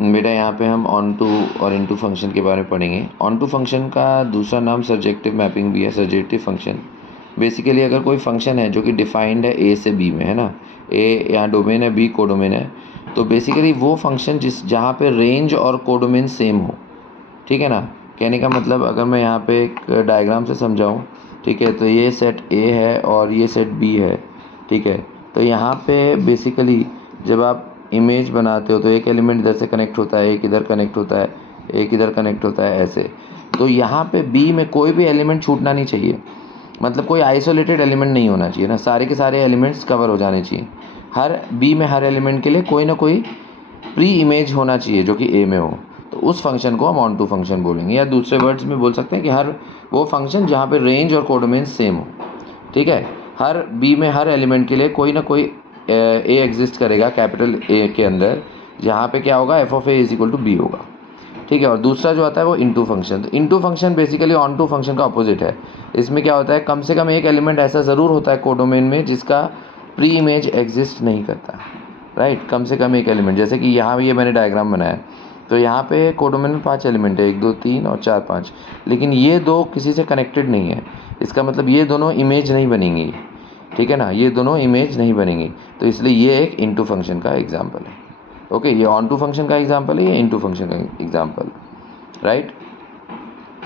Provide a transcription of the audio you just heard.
बेटा यहाँ पे हम ऑन टू और इनटू फंक्शन के बारे में पढ़ेंगे। ऑन टू फंक्शन का दूसरा नाम सर्जेक्टिव मैपिंग भी है, सर्जेक्टिव फंक्शन। बेसिकली अगर कोई फंक्शन है जो कि डिफाइंड है ए से बी में, है ना, ए यहाँ डोमेन है, बी कोडोमेन है, तो बेसिकली वो फंक्शन जहाँ पे रेंज और कोडोमेन सेम हो, ठीक है ना। कहने का मतलब अगर मैं यहाँ पे एक डायग्राम से समझाऊँ, ठीक है, तो ये सेट ए है और ये सेट बी है, ठीक है। तो यहाँ पे बेसिकली जब आप इमेज बनाते हो तो एक एलिमेंट इधर से कनेक्ट होता है, एक इधर कनेक्ट होता है, एक इधर कनेक्ट होता है, ऐसे। तो यहाँ पे बी में कोई भी एलिमेंट छूटना नहीं चाहिए, मतलब कोई आइसोलेटेड एलिमेंट नहीं होना चाहिए ना, सारे के सारे एलिमेंट्स कवर हो जाने चाहिए। हर बी में हर एलिमेंट के लिए कोई ना कोई प्री इमेज होना चाहिए जो कि ए में हो, तो उस फंक्शन को हम ऑन टू फंक्शन बोलेंगे। या दूसरे वर्ड्स में बोल सकते हैं कि हर वो फंक्शन जहाँ पे रेंज और कोडोमेन सेम हो, ठीक है। हर बी में हर एलिमेंट के लिए कोई ना कोई ए एग्जिस्ट करेगा कैपिटल ए के अंदर, जहाँ पे क्या होगा, F of A is equal to B होगा, ठीक है। और दूसरा जो आता है वो इनटू फंक्शन। तो into function basically onto function का अपोजिट है। इसमें क्या होता है, कम से कम एक एलिमेंट ऐसा ज़रूर होता है कोडोमेन में जिसका प्री इमेज एग्जिस्ट नहीं करता, राइट। कम से कम एक एलिमेंट, जैसे कि यहाँ ये मैंने डायग्राम बनाया, तो यहाँ पे कोडोमेन में 5 एलिमेंट है, 1 2 3 और 4 5, लेकिन ये दो किसी से कनेक्टेड नहीं है। इसका मतलब ये दोनों इमेज नहीं बनेंगी, ठीक है ना, ये दोनों इमेज नहीं बनेंगी। तो इसलिए ये एक इनटू फंक्शन का एग्जांपल है। ओके, ये ऑन टू फंक्शन का एग्जांपल है, ये इनटू फंक्शन का एग्जांपल, राइट।